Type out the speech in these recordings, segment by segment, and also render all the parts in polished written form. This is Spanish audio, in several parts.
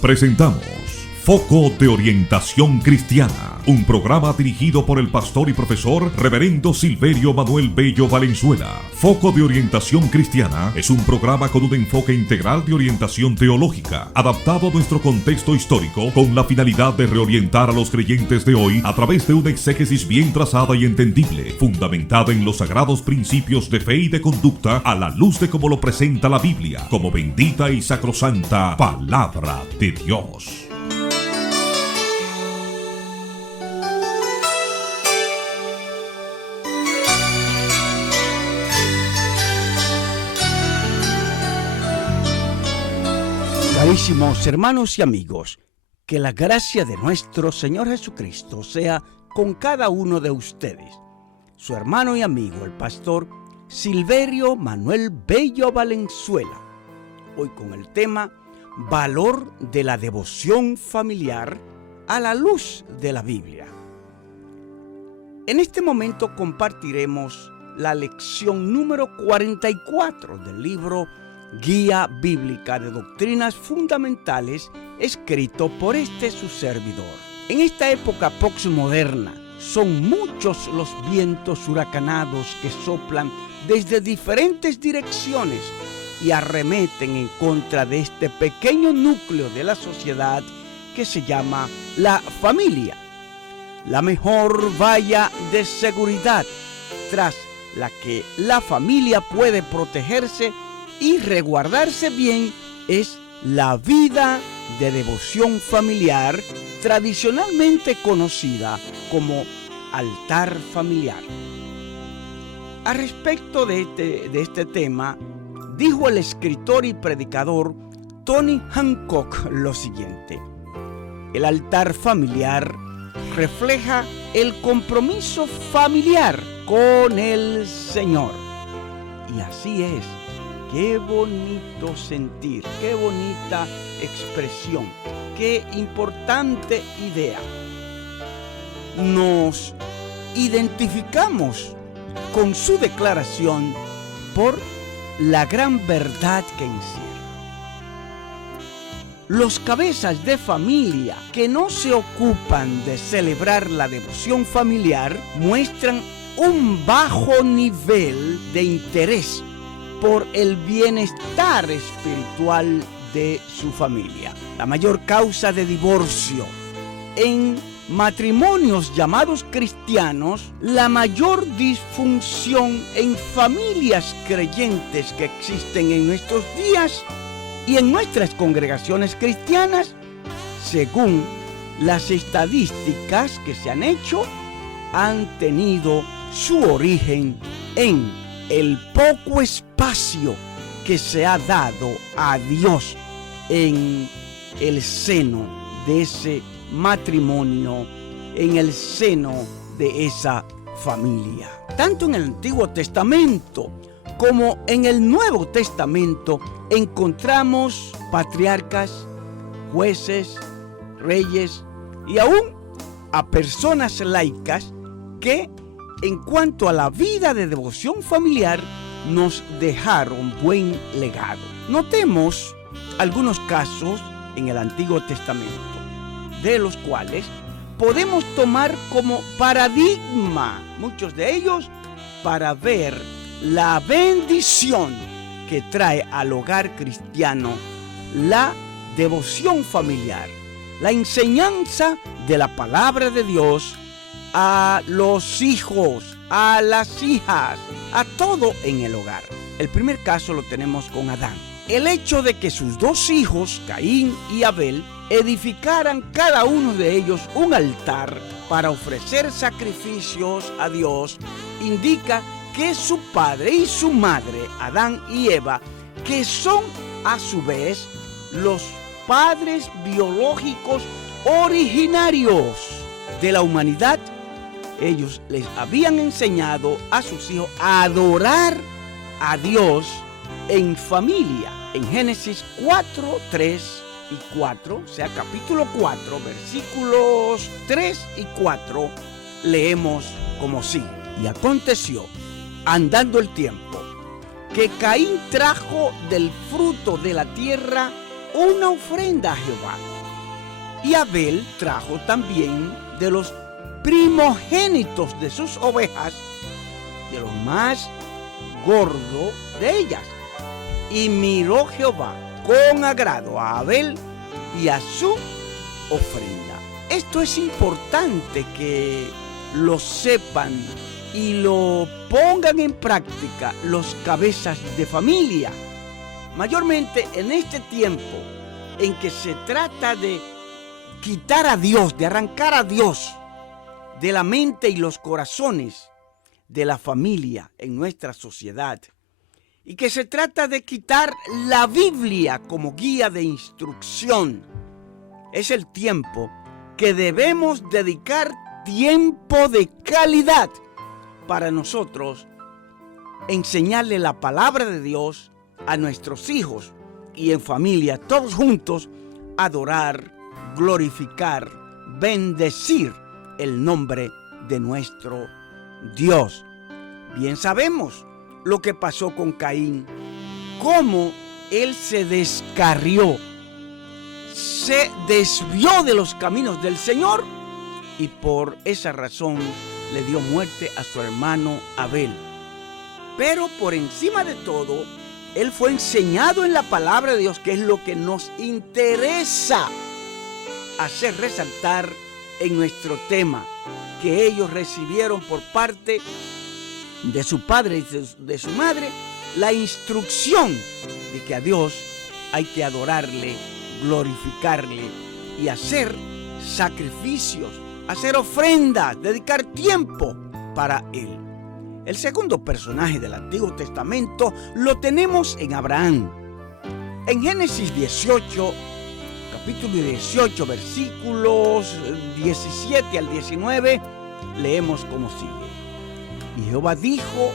Presentamos Foco de Orientación Cristiana, un programa dirigido por el pastor y profesor Reverendo Silverio Manuel Bello Valenzuela. Foco de Orientación Cristiana es un programa con un enfoque integral de orientación teológica, adaptado a nuestro contexto histórico, con la finalidad de reorientar a los creyentes de hoy a través de una exégesis bien trazada y entendible, fundamentada en los sagrados principios de fe y de conducta, a la luz de cómo lo presenta la Biblia, como bendita y sacrosanta Palabra de Dios. Carísimos hermanos y amigos, que la gracia de nuestro Señor Jesucristo sea con cada uno de ustedes. Su hermano y amigo, el pastor Silverio Manuel Bello Valenzuela, hoy con el tema Valor de la devoción familiar a la luz de la Biblia. En este momento compartiremos la lección número 44 del libro Guía Bíblica de Doctrinas Fundamentales, escrito por su servidor. En esta época postmoderna, son muchos los vientos huracanados que soplan desde diferentes direcciones y arremeten en contra de este pequeño núcleo de la sociedad que se llama la familia. La mejor valla de seguridad tras la que la familia puede protegerse y resguardarse bien es la vida de devoción familiar, tradicionalmente conocida como altar familiar. A respecto de este tema, dijo el escritor y predicador Tony Hancock lo siguiente: el altar familiar refleja el compromiso familiar con el Señor. Y así es. Qué bonito sentir, qué bonita expresión, qué importante idea. Nos identificamos con su declaración por la gran verdad que encierra. Los cabezas de familia que no se ocupan de celebrar la devoción familiar muestran un bajo nivel de interés por el bienestar espiritual de su familia. La mayor causa de divorcio en matrimonios llamados cristianos, la mayor disfunción en familias creyentes que existen en nuestros días y en nuestras congregaciones cristianas, según las estadísticas que se han hecho, han tenido su origen en el poco espacio que se ha dado a Dios en el seno de ese matrimonio, en el seno de esa familia. Tanto en el Antiguo Testamento como en el Nuevo Testamento encontramos patriarcas, jueces, reyes y aún a personas laicas que, en cuanto a la vida de devoción familiar, nos dejaron buen legado. Notemos algunos casos en el Antiguo Testamento, de los cuales podemos tomar como paradigma, muchos de ellos, para ver la bendición que trae al hogar cristiano la devoción familiar, la enseñanza de la palabra de Dios a los hijos, a las hijas, a todo en el hogar. El primer caso lo tenemos con Adán. El hecho de que sus dos hijos, Caín y Abel, edificaran cada uno de ellos un altar para ofrecer sacrificios a Dios, indica que su padre y su madre, Adán y Eva, que son a su vez los padres biológicos originarios de la humanidad, ellos les habían enseñado a sus hijos a adorar a Dios en familia. En Génesis 4, 3 y 4, o sea, capítulo 4, versículos 3 y 4, leemos como sigue: y aconteció, andando el tiempo, que Caín trajo del fruto de la tierra una ofrenda a Jehová. Y Abel trajo también de los primogénitos de sus ovejas, de los más gordos de ellas. Y miró Jehová con agrado a Abel y a su ofrenda. Esto es importante que lo sepan y lo pongan en práctica los cabezas de familia. Mayormente en este tiempo en que se trata de quitar a Dios, de arrancar a Dios de la mente y los corazones de la familia en nuestra sociedad, y que se trata de quitar la Biblia como guía de instrucción. Es el tiempo que debemos dedicar tiempo de calidad para nosotros enseñarle la palabra de Dios a nuestros hijos y en familia, todos juntos, adorar, glorificar, bendecir el nombre de nuestro Dios. Bien sabemos lo que pasó con Caín, cómo él se descarrió, se desvió de los caminos del Señor y por esa razón le dio muerte a su hermano Abel. Pero por encima de todo, él fue enseñado en la palabra de Dios, que es lo que nos interesa hacer resaltar en nuestro tema, que ellos recibieron por parte de su padre y de su madre la instrucción de que a Dios hay que adorarle, glorificarle y hacer sacrificios, hacer ofrendas, dedicar tiempo para Él. El segundo personaje del Antiguo Testamento lo tenemos en Abraham. En Génesis 18, capítulo 18, versículos 17 al 19, leemos como sigue. Y Jehová dijo: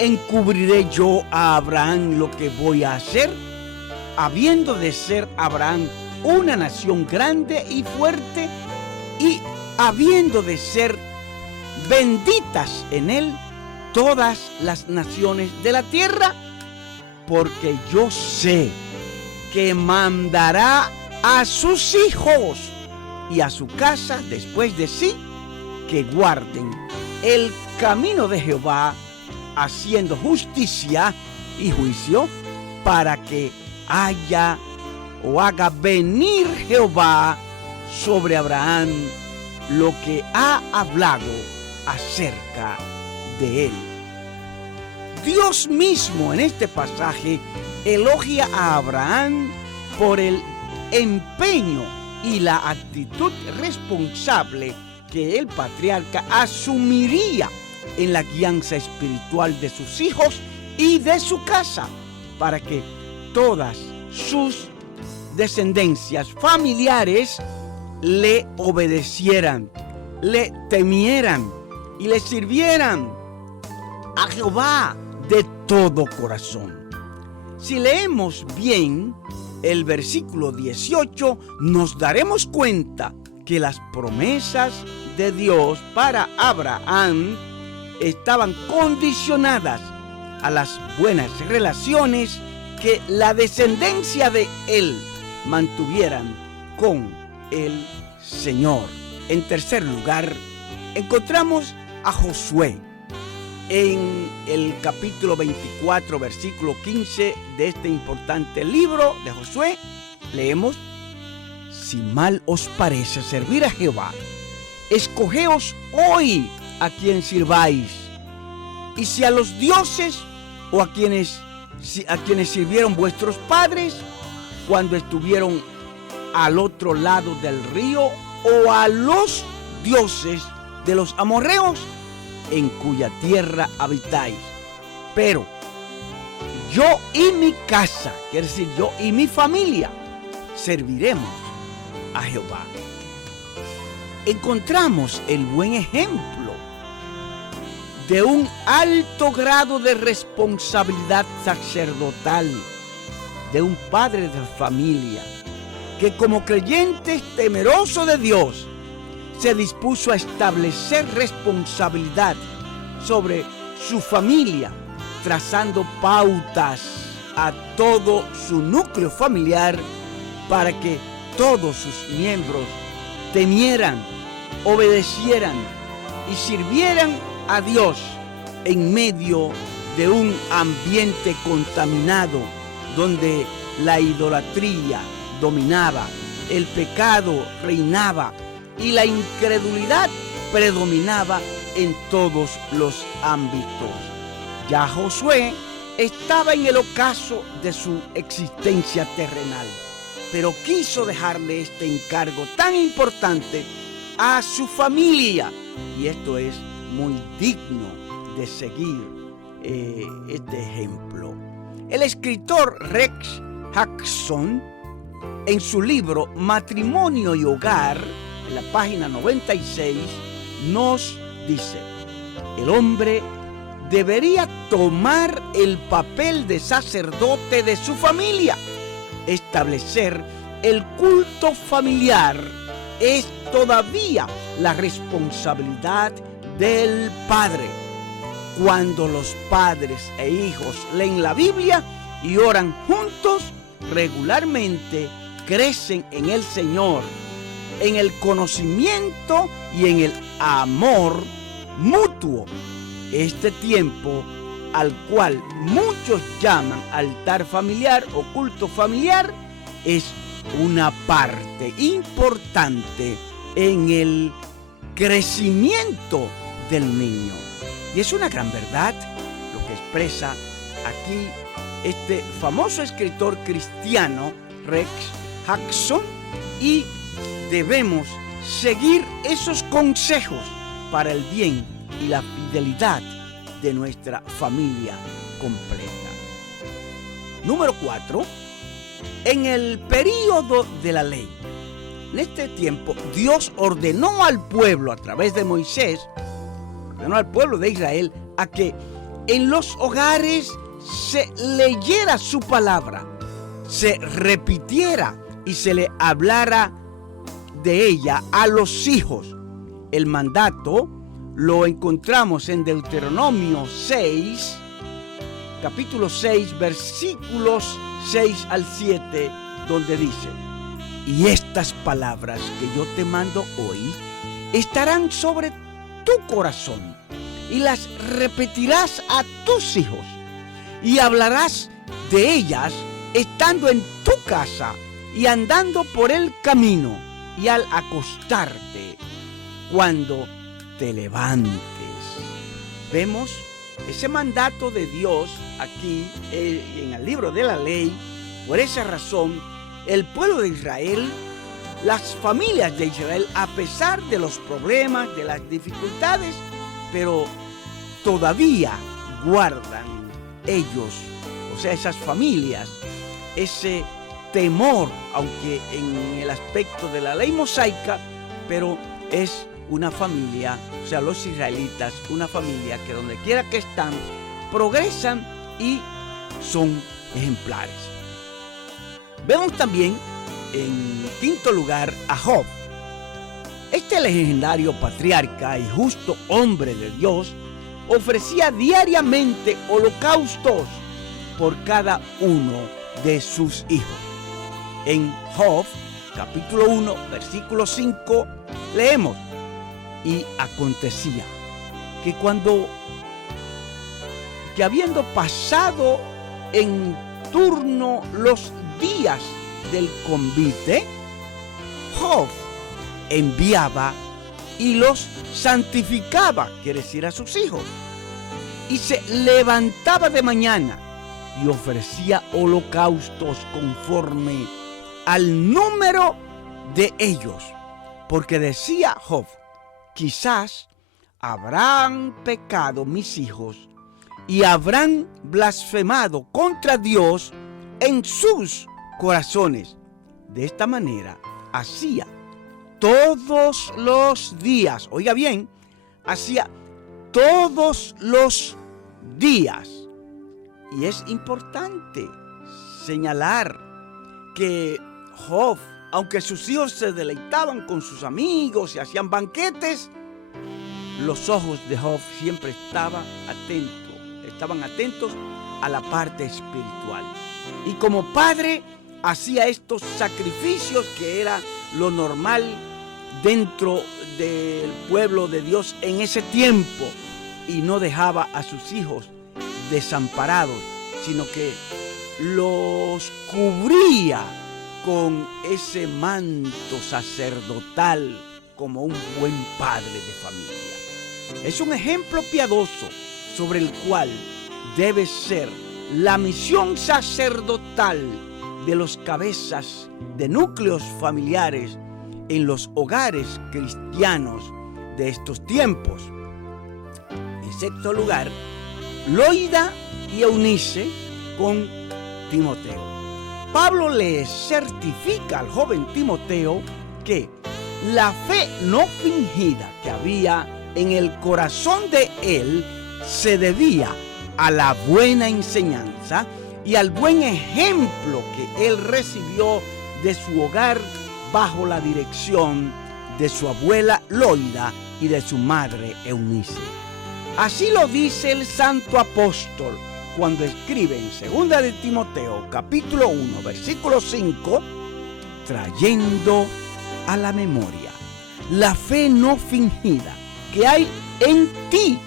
¿encubriré yo a Abraham lo que voy a hacer? Habiendo de ser Abraham una nación grande y fuerte, y habiendo de ser benditas en él todas las naciones de la tierra, porque yo sé que mandará a sus hijos y a su casa después de sí, que guarden el camino de Jehová, haciendo justicia y juicio, para que haga venir Jehová sobre Abraham lo que ha hablado acerca de él. Dios mismo en este pasaje elogia a Abraham por el empeño y la actitud responsable que el patriarca asumiría en la guianza espiritual de sus hijos y de su casa, para que todas sus descendencias familiares le obedecieran, le temieran y le sirvieran a Jehová de todo corazón. Si leemos bien el versículo 18, nos daremos cuenta que las promesas de Dios para Abraham estaban condicionadas a las buenas relaciones que la descendencia de él mantuvieran con el Señor. En tercer lugar, encontramos a Josué. En el capítulo 24, versículo 15 de este importante libro de Josué, leemos: si mal os parece servir a Jehová, escogeos hoy a quien sirváis, y si a los dioses o a quienes sirvieron vuestros padres cuando estuvieron al otro lado del río, o a los dioses de los amorreos en cuya tierra habitáis. Pero yo y mi casa, quiere decir yo y mi familia, serviremos a Jehová. Encontramos el buen ejemplo de un alto grado de responsabilidad sacerdotal de un padre de familia que, como creyente temeroso de Dios, se dispuso a establecer responsabilidad sobre su familia, trazando pautas a todo su núcleo familiar para que todos sus miembros temieran, obedecieran y sirvieran a Dios en medio de un ambiente contaminado donde la idolatría dominaba, el pecado reinaba y la incredulidad predominaba en todos los ámbitos. Ya Josué estaba en el ocaso de su existencia terrenal, pero quiso dejarle este encargo tan importante a su familia, y esto es muy digno de seguir este ejemplo. El escritor Rex Jackson, en su libro Matrimonio y Hogar, en la página 96, nos dice: el hombre debería tomar el papel de sacerdote de su familia. Establecer el culto familiar es todavía la responsabilidad del padre. Cuando los padres e hijos leen la Biblia y oran juntos, regularmente crecen en el Señor, en el conocimiento y en el amor mutuo. Este tiempo, al cual muchos llaman altar familiar o culto familiar, es una parte importante en el crecimiento del niño. Y es una gran verdad lo que expresa aquí este famoso escritor cristiano Rex Jackson, y debemos seguir esos consejos para el bien y la fidelidad de nuestra familia completa. Número 4. En el período de la ley. En este tiempo, Dios ordenó al pueblo a través de Moisés, ordenó al pueblo de Israel a que en los hogares se leyera su palabra, se repitiera y se le hablara de ella a los hijos. El mandato lo encontramos en Deuteronomio 6, capítulo 6, versículos 6 al 7, donde dice: y estas palabras que yo te mando hoy estarán sobre tu corazón, y las repetirás a tus hijos, y hablarás de ellas estando en tu casa y andando por el camino y al acostarte, cuando te levantes. Vemos ese mandato de Dios aquí en el libro de la ley. Por esa razón, el pueblo de Israel, las familias de Israel, a pesar de los problemas, de las dificultades, pero todavía guardan ellos, o sea, esas familias, ese temor, aunque en el aspecto de la ley mosaica, pero es una familia, o sea, los israelitas, una familia que donde quiera que están, progresan y son ejemplares. Vemos también, en quinto lugar, a Job. Este legendario patriarca y justo hombre de Dios ofrecía diariamente holocaustos por cada uno de sus hijos. En Job, capítulo 1, versículo 5, leemos: y acontecía que habiendo pasado en turno los días del convite, Job enviaba y los santificaba, quiere decir a sus hijos, y se levantaba de mañana y ofrecía holocaustos conforme al número de ellos, porque decía Job: quizás habrán pecado mis hijos y habrán blasfemado contra Dios en sus corazones. De esta manera hacía todos los días. Oiga bien, hacía todos los días. Y es importante señalar que Job, aunque sus hijos se deleitaban con sus amigos y hacían banquetes, los ojos de Job siempre estaban atentos a la parte espiritual. Y como padre hacía estos sacrificios que era lo normal dentro del pueblo de Dios en ese tiempo, y no dejaba a sus hijos desamparados, sino que los cubría con ese manto sacerdotal como un buen padre de familia. Es un ejemplo piadoso sobre el cual debe ser la misión sacerdotal de los cabezas de núcleos familiares en los hogares cristianos de estos tiempos. En sexto lugar, Loida y Eunice con Timoteo. Pablo le certifica al joven Timoteo que la fe no fingida que había en el corazón de él se debía a la buena enseñanza y al buen ejemplo que él recibió de su hogar bajo la dirección de su abuela Loida y de su madre Eunice. Así lo dice el santo apóstol cuando escribe en 2 de Timoteo, capítulo 1, versículo 5, trayendo a la memoria la fe no fingida que hay en ti,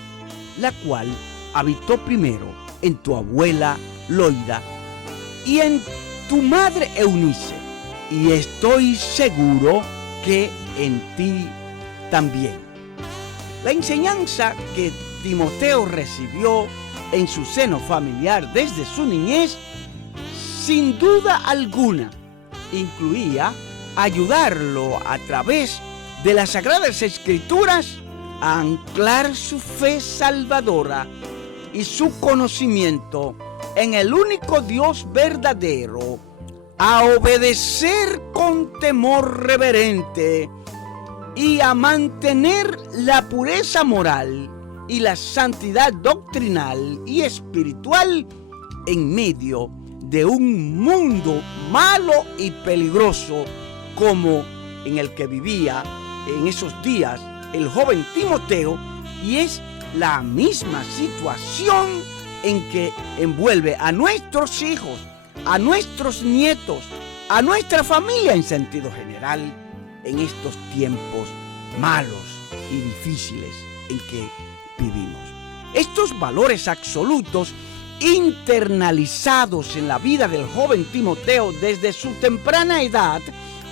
la cual habitó primero en tu abuela Loida y en tu madre Eunice, y estoy seguro que en ti también. La enseñanza que Timoteo recibió en su seno familiar desde su niñez, sin duda alguna, incluía ayudarlo a través de las Sagradas Escrituras a anclar su fe salvadora y su conocimiento en el único Dios verdadero, a obedecer con temor reverente y a mantener la pureza moral y la santidad doctrinal y espiritual en medio de un mundo malo y peligroso como en el que vivía en esos días el joven Timoteo, y es la misma situación en que envuelve a nuestros hijos, a nuestros nietos, a nuestra familia en sentido general en estos tiempos malos y difíciles en que vivimos. Estos valores absolutos internalizados en la vida del joven Timoteo desde su temprana edad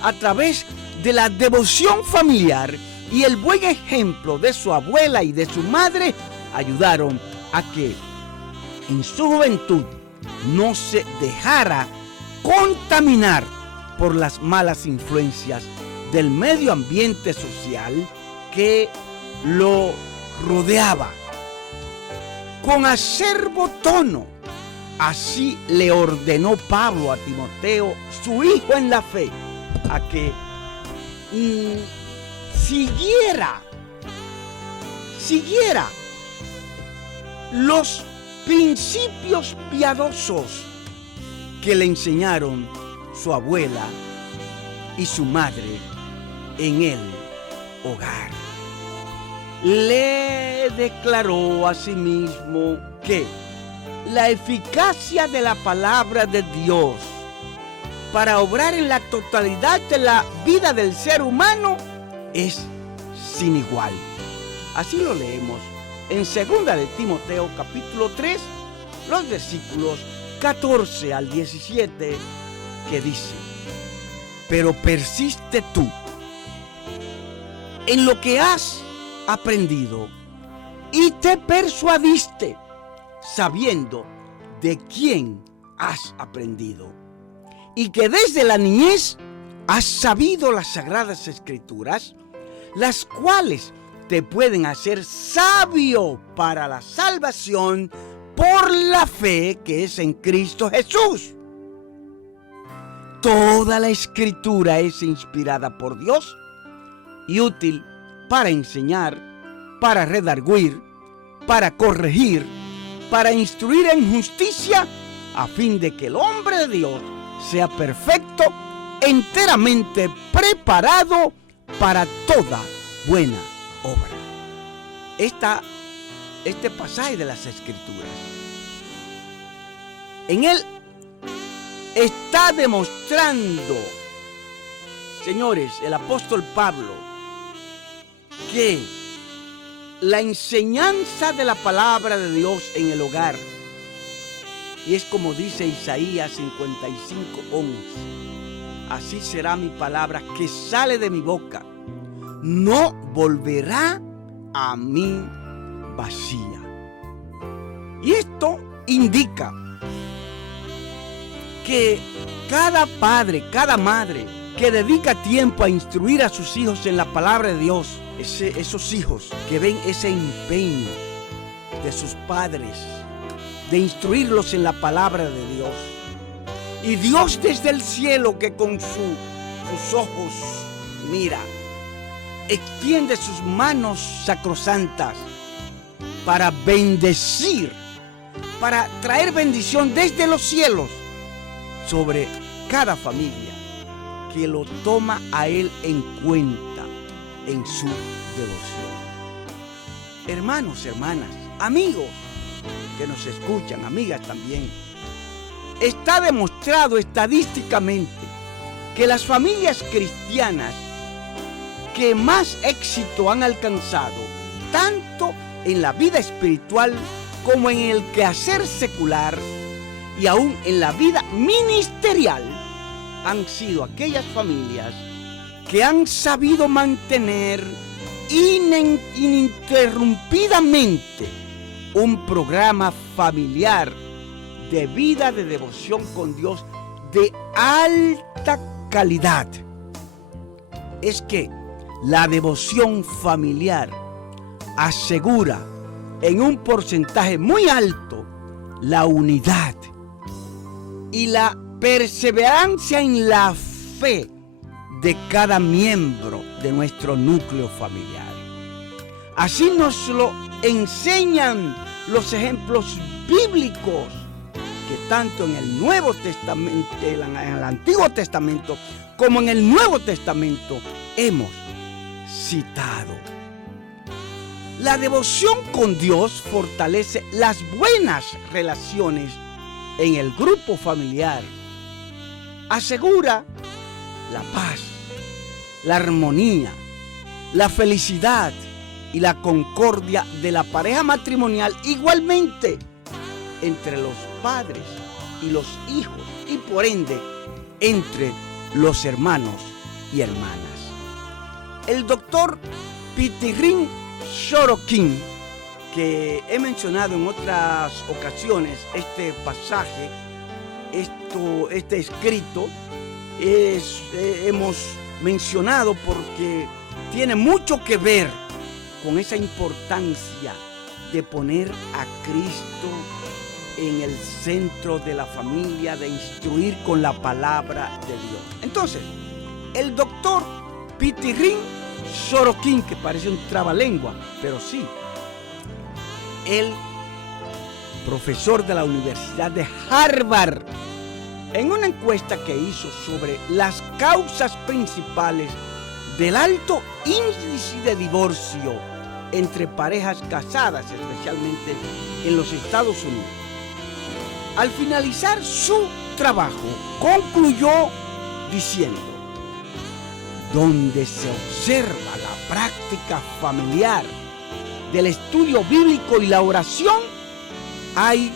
a través de la devoción familiar y el buen ejemplo de su abuela y de su madre ayudaron a que en su juventud no se dejara contaminar por las malas influencias del medio ambiente social que lo rodeaba. Con acerbo tono, así le ordenó Pablo a Timoteo, su hijo en la fe, a que siguiera los principios piadosos que le enseñaron su abuela y su madre en el hogar. Le declaró a sí mismo que la eficacia de la palabra de Dios para obrar en la totalidad de la vida del ser humano es sin igual. Así lo leemos en 2 de Timoteo capítulo 3, los versículos 14 al 17, que dice: pero persiste tú en lo que has aprendido y te persuadiste, sabiendo de quién has aprendido, y que desde la niñez has sabido las Sagradas Escrituras, las cuales te pueden hacer sabio para la salvación por la fe que es en Cristo Jesús. Toda la Escritura es inspirada por Dios y útil para enseñar, para redarguir, para corregir, para instruir en justicia, a fin de que el hombre de Dios sea perfecto, enteramente preparado para toda buena obra. Este pasaje de las Escrituras En él está demostrando, señores, el apóstol Pablo, que la enseñanza de la palabra de Dios en el hogar, y es como dice Isaías 55:11, así será mi palabra que sale de mi boca, no volverá a mí vacía. Y esto indica que cada padre, cada madre que dedica tiempo a instruir a sus hijos en la palabra de Dios, esos hijos que ven ese empeño de sus padres de instruirlos en la palabra de Dios, y Dios desde el cielo, que con sus ojos mira, extiende sus manos sacrosantas para bendecir, para traer bendición desde los cielos sobre cada familia que lo toma a Él en cuenta en su devoción. Hermanos, hermanas, amigos que nos escuchan, amigas también, está demostrado estadísticamente que las familias cristianas que más éxito han alcanzado, tanto en la vida espiritual como en el quehacer secular y aún en la vida ministerial, han sido aquellas familias que han sabido mantener ininterrumpidamente un programa familiar de vida de devoción con Dios de alta calidad. Es que la devoción familiar asegura en un porcentaje muy alto la unidad y la perseverancia en la fe de cada miembro de nuestro núcleo familiar. Así nos lo enseñan los ejemplos bíblicos que tanto en el Nuevo Testamento, en el Antiguo Testamento, como en el Nuevo Testamento hemos citado. La devoción con Dios fortalece las buenas relaciones en el grupo familiar, asegura la paz, la armonía, la felicidad y la concordia de la pareja matrimonial, igualmente entre los padres y los hijos, y por ende entre los hermanos y hermanas. El doctor Pitirín Sorokin, que he mencionado en otras ocasiones, este pasaje, este escrito, hemos mencionado porque tiene mucho que ver con esa importancia de poner a Cristo en el centro de la familia, de instruir con la palabra de Dios. Entonces, el doctor Pitirín Sorokin, que parece un trabalengua, pero sí, el profesor de la Universidad de Harvard, en una encuesta que hizo sobre las causas principales del alto índice de divorcio entre parejas casadas, especialmente en los Estados Unidos, al finalizar su trabajo, concluyó diciendo: donde se observa la práctica familiar del estudio bíblico y la oración, hay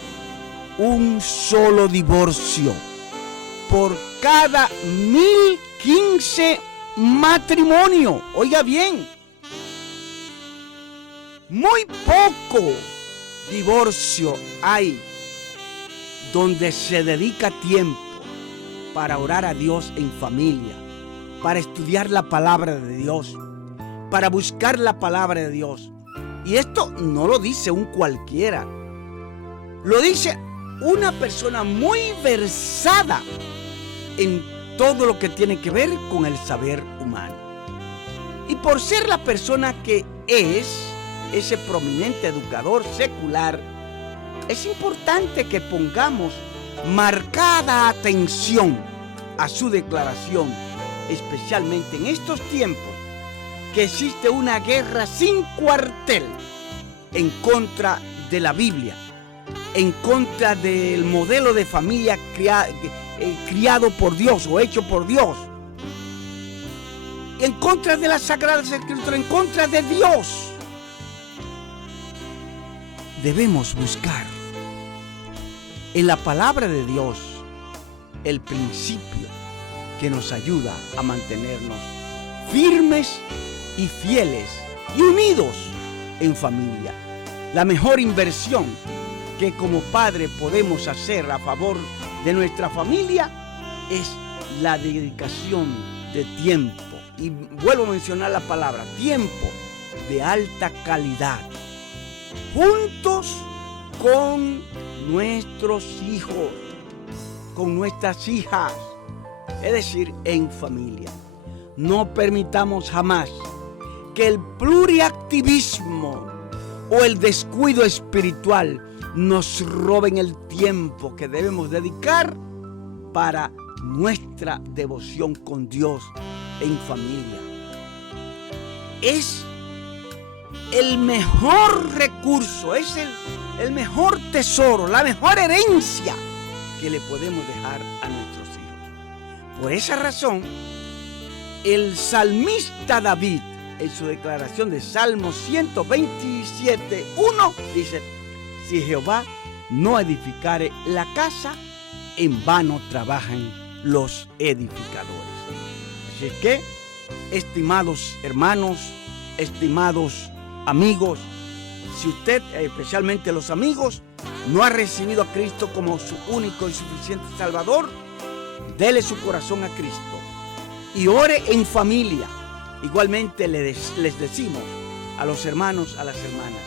un solo divorcio por cada 1015 matrimonios. Oiga bien, muy poco divorcio hay donde se dedica tiempo para orar a Dios en familia, para estudiar la palabra de Dios, para buscar la palabra de Dios. Y esto no lo dice un cualquiera, lo dice una persona muy versada en todo lo que tiene que ver con el saber humano. Y por ser la persona que es ese prominente educador secular, es importante que pongamos marcada atención a su declaración, especialmente en estos tiempos que existe una guerra sin cuartel en contra de la Biblia, en contra del modelo de familia criado por Dios o hecho por Dios, en contra de las Sagradas Escrituras, en contra de Dios. Debemos buscar en la palabra de Dios el principio que nos ayuda a mantenernos firmes y fieles y unidos en familia. La mejor inversión que como padre podemos hacer a favor de nuestra familia es la dedicación de tiempo. Y vuelvo a mencionar la palabra tiempo de alta calidad, juntos con nuestros hijos, con nuestras hijas, es decir, en familia. No permitamos jamás que el pluriactivismo o el descuido espiritual nos roben el tiempo que debemos dedicar para nuestra devoción con Dios en familia. Es el mejor recurso, es el mejor tesoro, la mejor herencia que le podemos dejar a nuestros hijos. Por esa razón, el salmista David, en su declaración de Salmo 127:1, dice: si Jehová no edificare la casa, en vano trabajan los edificadores. Así es que, estimados hermanos, estimados amigos, si usted, especialmente los amigos, no ha recibido a Cristo como su único y suficiente Salvador, dele su corazón a Cristo y ore en familia. Igualmente les decimos a los hermanos, a las hermanas,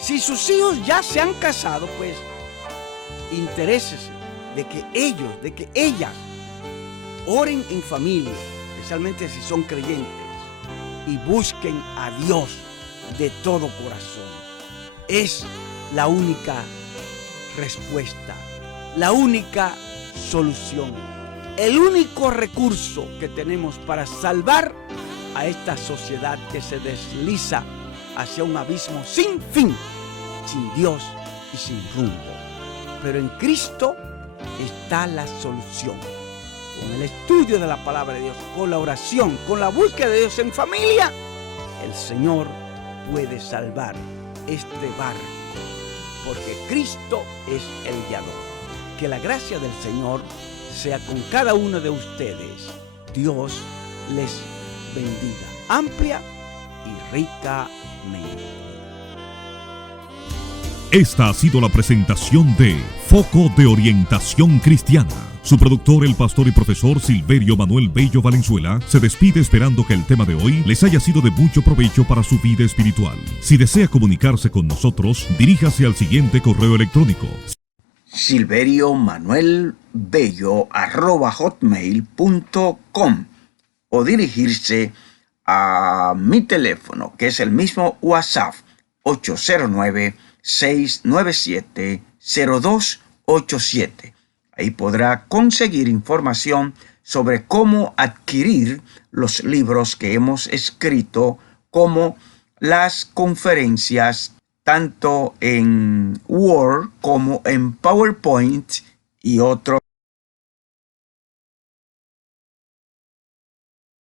si sus hijos ya se han casado, pues interésese de que ellos, de que ellas oren en familia, especialmente si son creyentes, y busquen a Dios de todo corazón. Es la única respuesta, la única solución, el único recurso que tenemos para salvar a esta sociedad que se desliza hacia un abismo sin fin, sin Dios y sin rumbo. Pero en Cristo está la solución. Con el estudio de la palabra de Dios, con la oración, con la búsqueda de Dios en familia, el Señor puede salvar este barco, porque Cristo es el guiador. Que la gracia del Señor sea con cada uno de ustedes. Dios les bendiga amplia y ricamente. Esta ha sido la presentación de Foco de Orientación Cristiana. Su productor, el pastor y profesor Silverio Manuel Bello Valenzuela, se despide esperando que el tema de hoy les haya sido de mucho provecho para su vida espiritual. Si desea comunicarse con nosotros, diríjase al siguiente correo electrónico: silveriomanuelbello@hotmail.com, o dirigirse a mi teléfono, que es el mismo WhatsApp, 809-697-0287. Ahí podrá conseguir información sobre cómo adquirir los libros que hemos escrito, como las conferencias tanto en Word como en PowerPoint y otros.